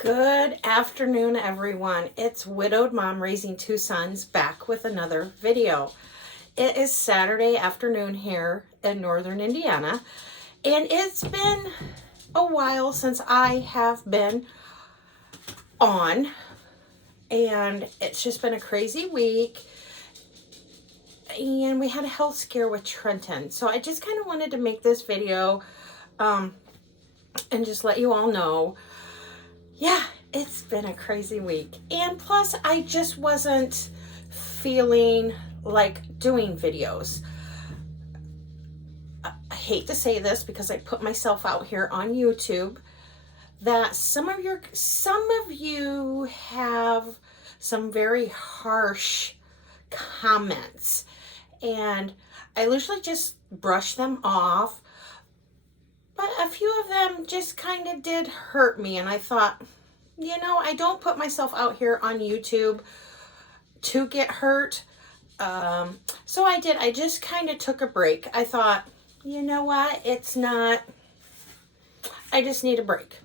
Good afternoon, everyone. It's Widowed Mom Raising Two Sons back with another video. It is Saturday afternoon here in northern Indiana, and it's been a while since I have been on, and it's just been a crazy week, and we had a health scare with Trenton. So I just kind of wanted to make this video and just let you all know, yeah, it's been a crazy week. And plus, I just wasn't feeling like doing videos. I hate to say this because I put myself out here on YouTube, that some of you have some very harsh comments, and I usually just brush them off. But a few of them just kind of did hurt me, and I thought, I don't put myself out here on YouTube to get hurt. So I just kind of took a break. I thought, you know what, I just need a break.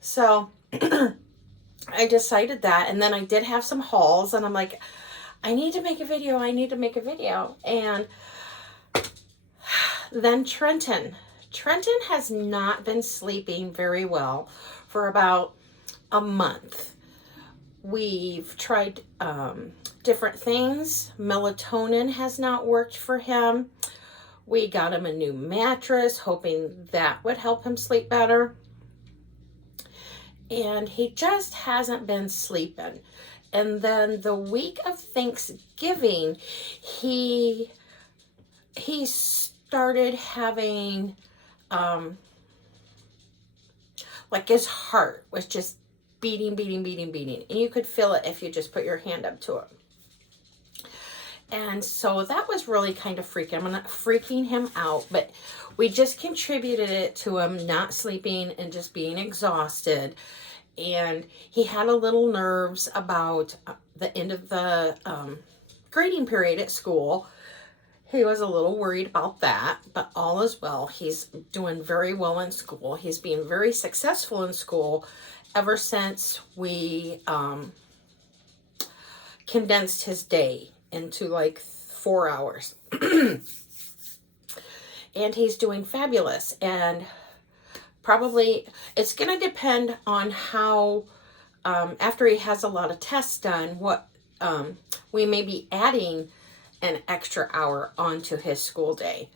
So I decided that, and then I did have some hauls, and I'm like, I need to make a video. And then Trenton has not been sleeping very well for about a month. We've tried different things. Melatonin has not worked for him. We got him a new mattress, hoping that would help him sleep better. And he just hasn't been sleeping. And then the week of Thanksgiving, he started having like his heart was just beating. And you could feel it if you just put your hand up to it. And so that was really kind of freaking him out, but we just contributed it to him not sleeping and just being exhausted. And he had a little nerves about the end of the grading period at school. He was a little worried about that, but all is well. He's doing very well in school. He's being very successful in school ever since we condensed his day into like 4 hours. And he's doing fabulous. And probably it's going to depend on how, after he has a lot of tests done, what we may be adding an extra hour onto his school day,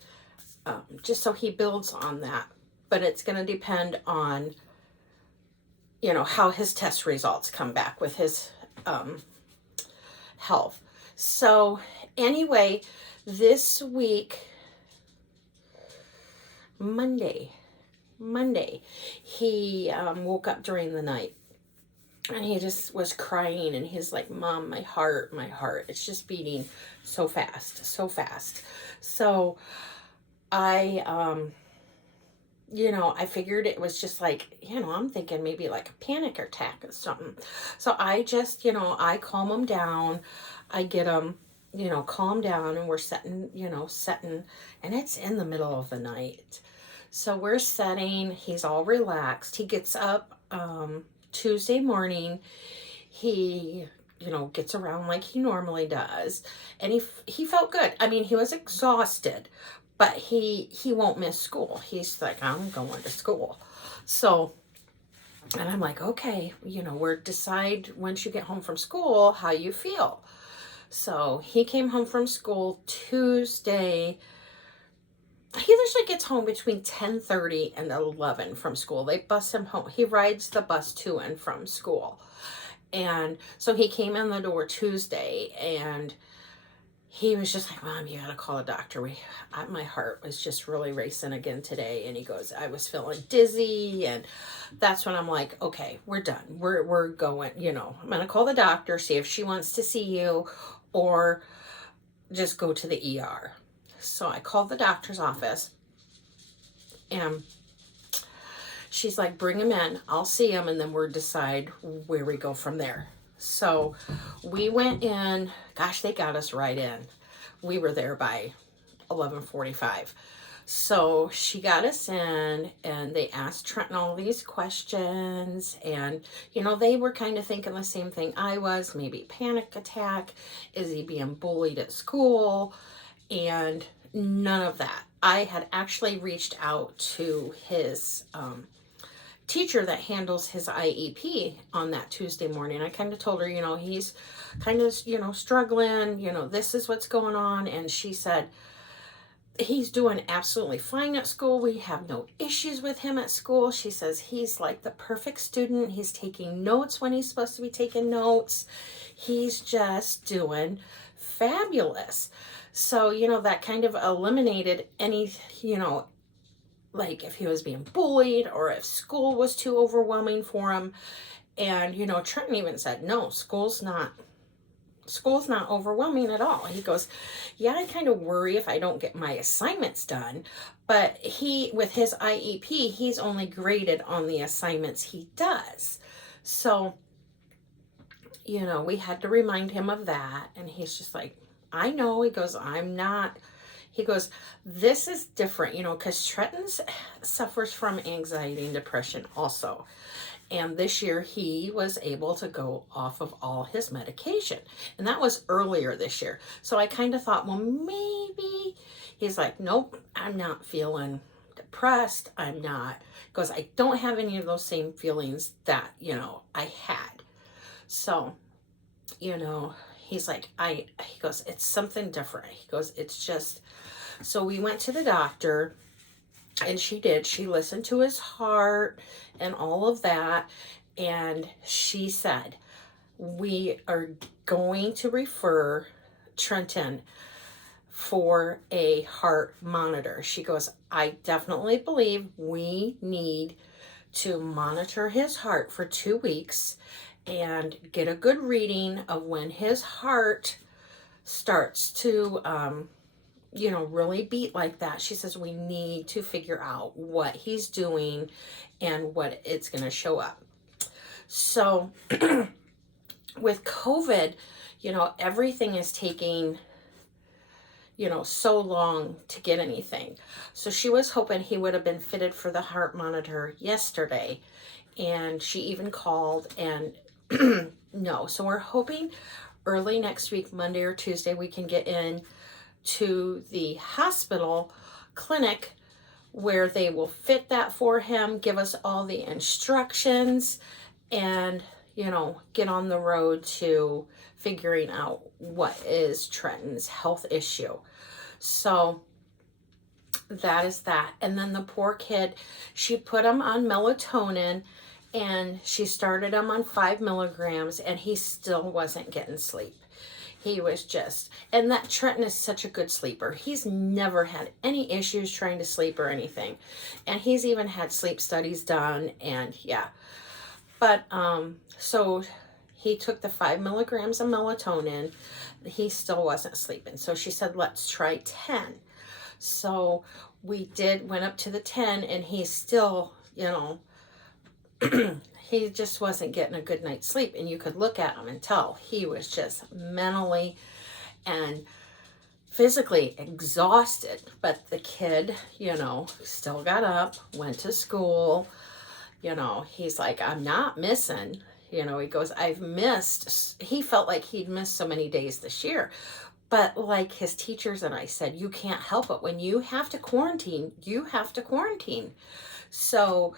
just so he builds on that. But it's going to depend on, how his test results come back with his health. So anyway, this week, Monday, he woke up during the night. And he just was crying, and he's like, Mom, my heart, it's just beating so fast. So I, I figured it was just like, I'm thinking maybe like a panic attack or something. So I just, I calm him down. I get him, calm down, and we're setting, and it's in the middle of the night. So we're setting, he's all relaxed. He gets up, Tuesday morning. He, gets around like he normally does, and he felt good. I mean, he was exhausted, but he won't miss school. He's like, I'm going to school. So, and I'm like, okay, we're decide once you get home from school how you feel. So he came home from school Tuesday. He usually gets home between 10:30 and 11 from school. They bus him home. He rides the bus to and from school. And so he came in the door Tuesday, and he was just like, Mom, you got to call a doctor. My heart was just really racing again today. And he goes, I was feeling dizzy. And that's when I'm like, okay, we're done. We're going, I'm going to call the doctor, see if she wants to see you, or just go to the ER. So I called the doctor's office, and she's like, bring him in. I'll see him, and then we'll decide where we go from there. So we went in. Gosh, they got us right in. We were there by 11:45. So she got us in and they asked Trenton all these questions. And, they were kind of thinking the same thing I was, maybe panic attack. Is he being bullied at school? And none of that. I had actually reached out to his teacher that handles his IEP on that Tuesday morning. I kind of told her, he's kind of, struggling, this is what's going on. And she said, he's doing absolutely fine at school. We have no issues with him at school. She says he's like the perfect student. He's taking notes when he's supposed to be taking notes. He's just doing fabulous. So, that kind of eliminated any, like if he was being bullied or if school was too overwhelming for him. And, Trenton even said, no, school's not overwhelming at all. He goes, yeah, I kind of worry if I don't get my assignments done. But with his IEP, he's only graded on the assignments he does. So, we had to remind him of that. And he's just like, I know. He goes, he goes, this is different, because Trenton suffers from anxiety and depression also. And this year he was able to go off of all his medication. And that was earlier this year. So I kind of thought, well, maybe. He's like, nope, I'm not feeling depressed. I'm not. Because I don't have any of those same feelings that, I had. So, he's like, he goes, it's something different. He goes, it's just, so we went to the doctor. And she did. She listened to his heart and all of that. And she said, we are going to refer Trenton for a heart monitor. She goes, I definitely believe we need to monitor his heart for 2 weeks and get a good reading of when his heart starts to, really beat like that. She says, we need to figure out what he's doing and what it's going to show up. So with COVID, everything is taking, so long to get anything. So she was hoping he would have been fitted for the heart monitor yesterday. And she even called and no. So we're hoping early next week, Monday or Tuesday, we can get in to the hospital clinic where they will fit that for him, give us all the instructions, and, get on the road to figuring out what is Trenton's health issue. So that is that. And then the poor kid, she put him on melatonin and she started him on 5 milligrams and he still wasn't getting sleep. He was just, and that Trenton is such a good sleeper. He's never had any issues trying to sleep or anything. And he's even had sleep studies done and yeah. But, so he took the 5 milligrams of melatonin. He still wasn't sleeping. So she said, let's try 10. So we went up to the 10 and he's still, he just wasn't getting a good night's sleep. And you could look at him and tell he was just mentally and physically exhausted. But the kid, still got up, went to school. He's like, I'm not missing. He goes, he felt like he'd missed so many days this year. But like his teachers and I said, you can't help it. When you have to quarantine, you have to quarantine. So,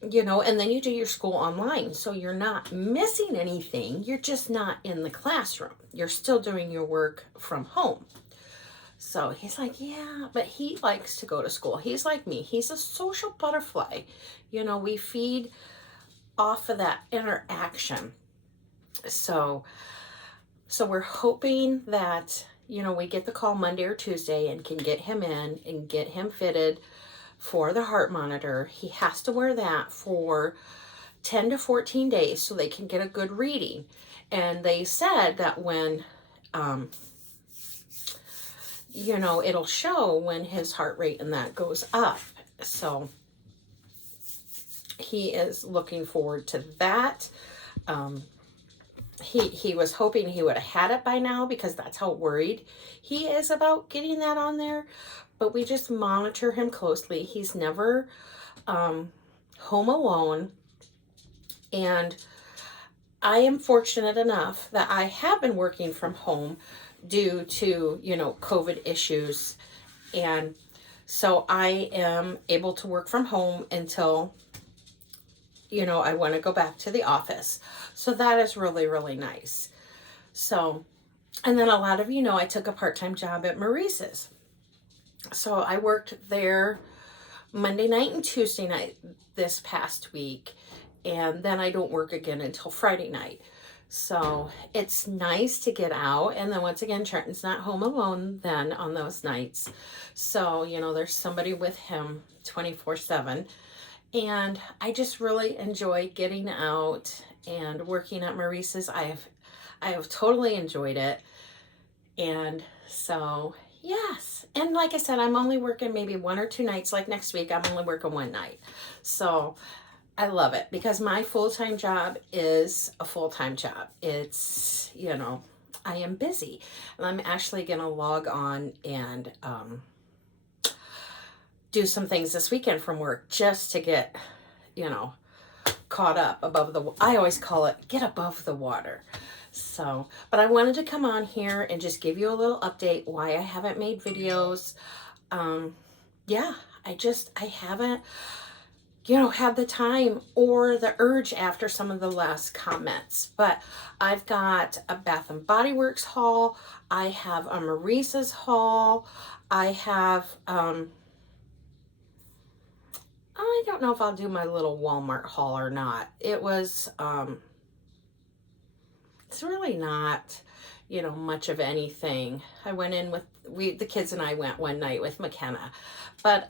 and then you do your school online. So you're not missing anything. You're just not in the classroom. You're still doing your work from home. So he's like, yeah, but he likes to go to school. He's like me. He's a social butterfly. We feed off of that interaction. So we're hoping that, we get the call Monday or Tuesday and can get him in and get him fitted for the heart monitor. He has to wear that for 10 to 14 days so they can get a good reading. And they said that when, it'll show when his heart rate and that goes up. So he is looking forward to that. He was hoping he would have had it by now because that's how worried he is about getting that on there. but we just monitor him closely. He's never home alone. And I am fortunate enough that I have been working from home due to, COVID issues. And so I am able to work from home until, I want to go back to the office. So that is really, really nice. So, and then a lot of you know, I took a part-time job at Maurice's. So I worked there Monday night and Tuesday night this past week. And then I don't work again until Friday night. So it's nice to get out. And then once again, Trenton's not home alone then on those nights. So, there's somebody with him 24/7. And I just really enjoy getting out and working at Maurice's. I have totally enjoyed it. And so, yes. And like I said, I'm only working maybe 1 or 2 nights. Like next week, I'm only working 1 night. So I love it because my full-time job is a full-time job. It's, I am busy. And I'm actually going to log on and do some things this weekend from work just to get, caught up above the, I always call it get above the water. So, but I wanted to come on here and just give you a little update why I haven't made videos. Yeah, I haven't, had the time or the urge after some of the last comments. But I've got a Bath and Body Works haul. I have a Maurice's haul. I have, I don't know if I'll do my little Walmart haul or not. It was, it's really not, much of anything. I went in with, the kids and I went one night with McKenna. But,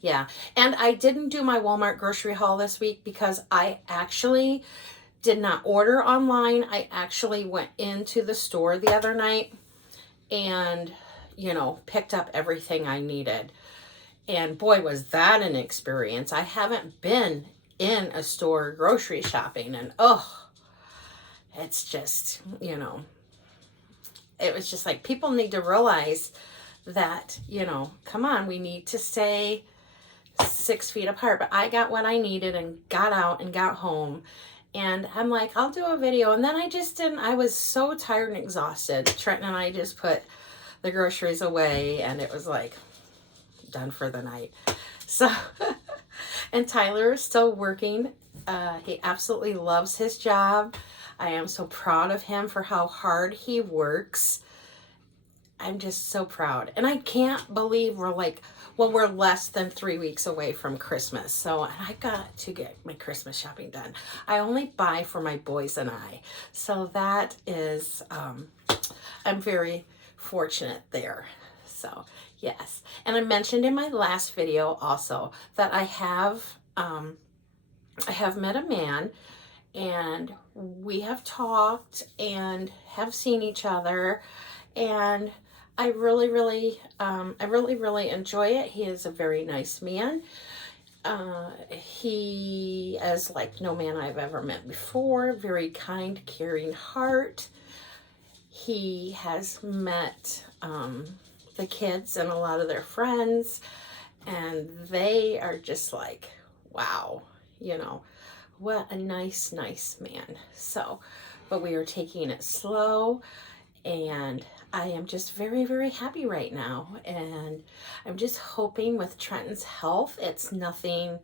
yeah. And I didn't do my Walmart grocery haul this week because I actually did not order online. I actually went into the store the other night and, picked up everything I needed. And boy, was that an experience. I haven't been in a store grocery shopping and, it's just, it was just like people need to realize that, come on, we need to stay 6 feet apart. But I got what I needed and got out and got home. And I'm like, I'll do a video. And then I just didn't. I was so tired and exhausted. Trenton and I just put the groceries away and it was like done for the night. So, and Tyler is still working. He absolutely loves his job. I am so proud of him for how hard he works. I'm just so proud. And I can't believe we're less than 3 weeks away from Christmas. So I got to get my Christmas shopping done. I only buy for my boys and I. So that is, I'm very fortunate there. So yes. And I mentioned in my last video also that I have met a man and we have talked and have seen each other, and I really, really enjoy it. He is a very nice man. He is like no man I've ever met before. Very kind, caring heart. He has met the kids and a lot of their friends, and they are just like, wow, what a nice man. So, but we are taking it slow, and I am just very, very happy right now. And I'm just hoping with Trenton's health, it's nothing,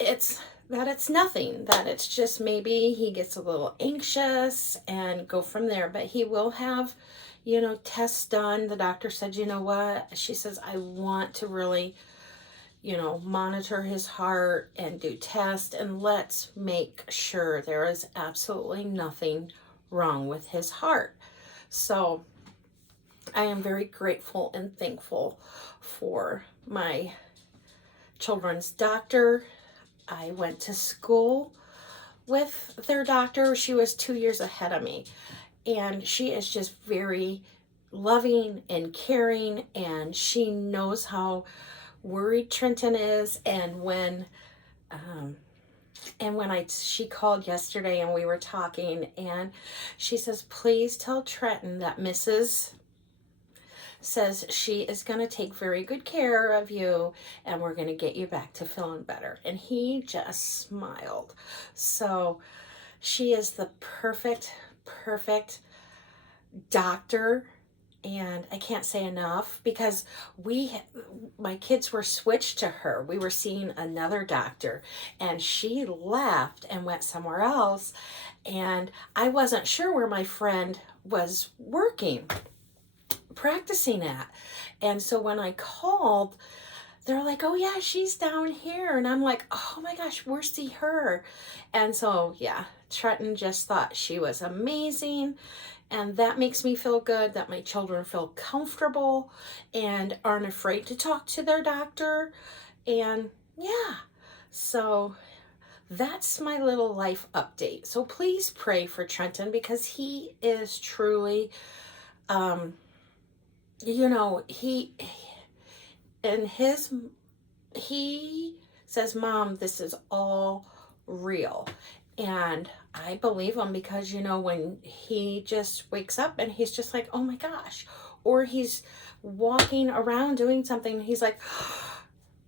that it's just maybe he gets a little anxious and go from there. But he will have, tests done. The doctor said, you know what? She says, I want to really, monitor his heart and do tests, and let's make sure there is absolutely nothing wrong with his heart. So I am very grateful and thankful for my children's doctor. I went to school with their doctor. She was 2 years ahead of me, and she is just very loving and caring, and she knows how worried Trenton is. And when she called yesterday and we were talking, and she says, please tell Trenton that Mrs. says she is going to take very good care of you and we're going to get you back to feeling better. And he just smiled. So she is the perfect doctor. And I can't say enough because my kids were switched to her. We were seeing another doctor and she left and went somewhere else. And I wasn't sure where my friend was working, practicing at. And so when I called, they're like, oh yeah, she's down here. And I'm like, oh my gosh, where's see her? And so, yeah, Trenton just thought she was amazing. And that makes me feel good that my children feel comfortable and aren't afraid to talk to their doctor. And yeah, so that's my little life update. So please pray for Trenton because he is truly, you know, he says, Mom, this is all real. And I believe him because, you know, when he just wakes up and he's just like, oh my gosh, or he's walking around doing something, he's like,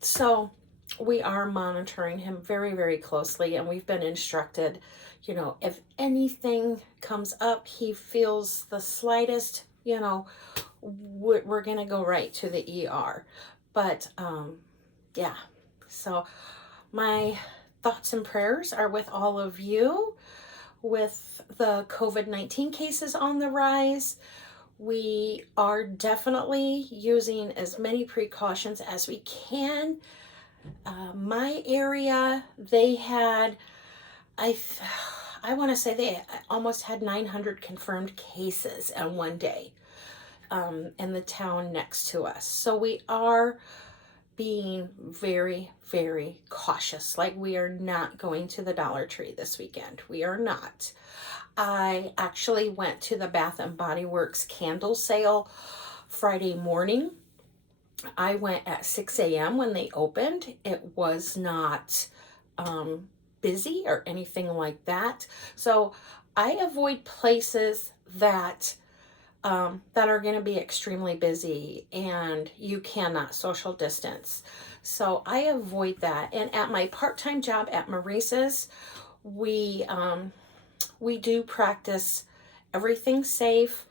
so we are monitoring him very, very closely. And we've been instructed, you know, if anything comes up, he feels the slightest, you know, we're going to go right to the ER. But, yeah, so my thoughts and prayers are with all of you. With the COVID-19 cases on the rise, we are definitely using as many precautions as we can. My area, they had, I want to say they almost had 900 confirmed cases in one day in the town next to us. So we are being very, very cautious. Like we are not going to the Dollar Tree this weekend. We are not. I actually went to the Bath and Body Works candle sale Friday morning. I went at 6 a.m. when they opened. It was not busy or anything like that. So I avoid places that are going to be extremely busy and you cannot social distance. So I avoid that. And at my part-time job at Maurice's, we do practice everything safe.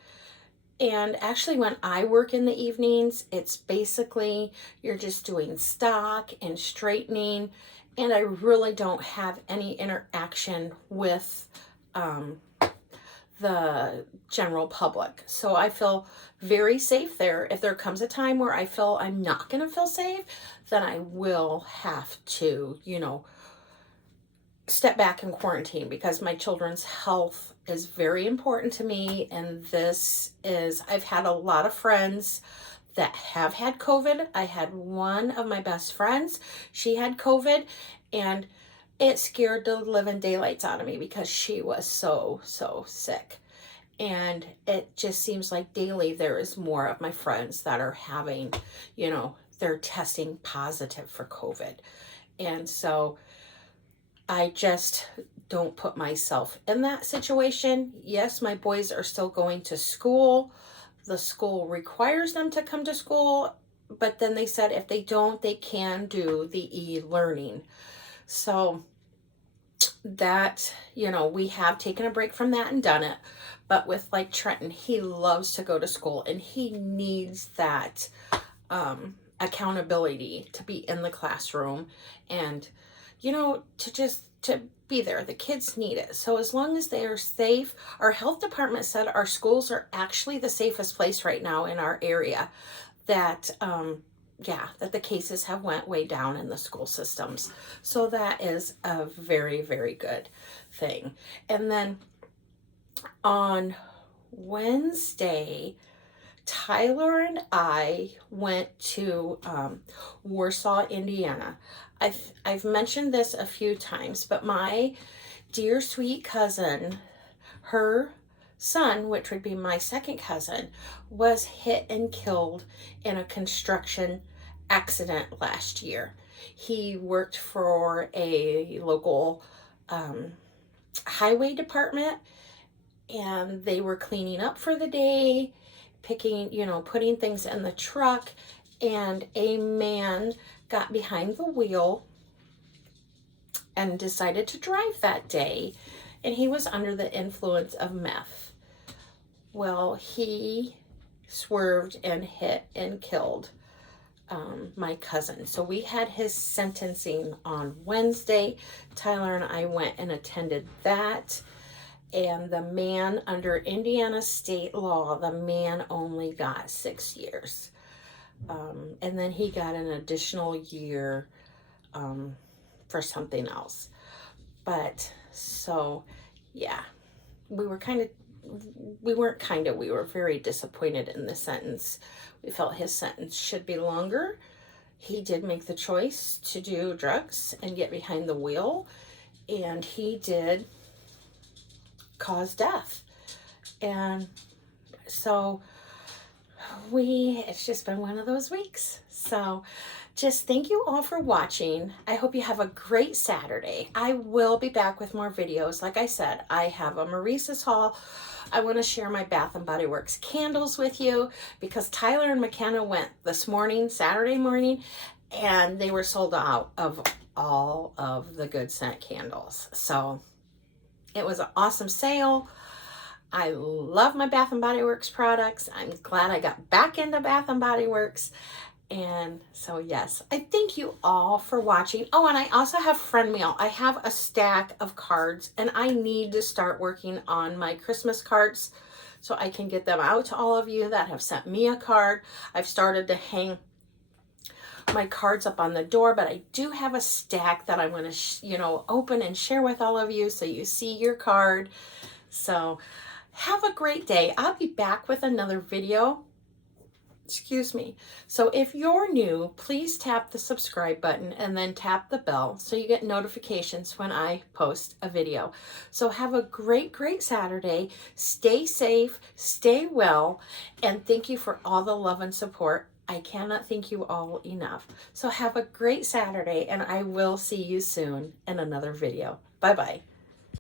And actually when I work in the evenings, it's basically you're just doing stock and straightening. And I really don't have any interaction with the general public. So I feel very safe there. If there comes a time where I feel I'm not going to feel safe, then I will have to, you know, step back and quarantine because my children's health is very important to me. And I've had a lot of friends that have had COVID. I had one of my best friends, she had COVID, and it scared the living daylights out of me because she was so sick. And it just seems like daily there is more of my friends that are having, you know, they're testing positive for COVID. And so I just don't put myself in that situation. Yes, my boys are still going to school. The school requires them to come to school, but then they said if they don't, they can do the e-learning. So that, you know, we have taken a break from that and done it. But with like Trenton, he loves to go to school and he needs that accountability to be in the classroom and, you know, to be there. The kids need it. So as long as they are safe, our health department said our schools are actually the safest place right now in our area. That that the cases have went way down in the school systems. So that is a very, very good thing. And then on Wednesday, Tyler and I went to Warsaw, Indiana. I've mentioned this a few times, but my dear sweet cousin, her son, which would be my second cousin, was hit and killed in a construction accident last year. He worked for a local highway department and they were cleaning up for the day picking, putting things in the truck, and a man got behind the wheel and decided to drive that day, and he was under the influence of meth. Well, he swerved and hit and killed my cousin. So we had his sentencing on Wednesday. Tyler and I went and attended that. And the man, under Indiana state law, the man only got 6 years. And then he got an additional year for something else. But so, yeah, we were very disappointed in the sentence. We felt his sentence should be longer. He did make the choice to do drugs and get behind the wheel, and he did cause death. And so it's just been one of those weeks. So just thank you all for watching. I hope you have a great Saturday. I will be back with more videos. Like I said, I have a Maurice's haul. I want to share my Bath & Body Works candles with you because Tyler and McKenna went this morning, Saturday morning, and they were sold out of all of the good scent candles. So it was an awesome sale. I love my Bath & Body Works products. I'm glad I got back into Bath & Body Works. And so, yes, I thank you all for watching. Oh, and I also have friend mail. I have a stack of cards, and I need to start working on my Christmas cards so I can get them out to all of you that have sent me a card. I've started to hang my cards up on the door, but I do have a stack that I'm going to, open and share with all of you so you see your card. So have a great day. I'll be back with another video. Excuse me. So if you're new, please tap the subscribe button and then tap the bell so you get notifications when I post a video. So have a great, great Saturday. Stay safe, stay well, and thank you for all the love and support. I cannot thank you all enough. So have a great Saturday, and I will see you soon in another video. Bye-bye.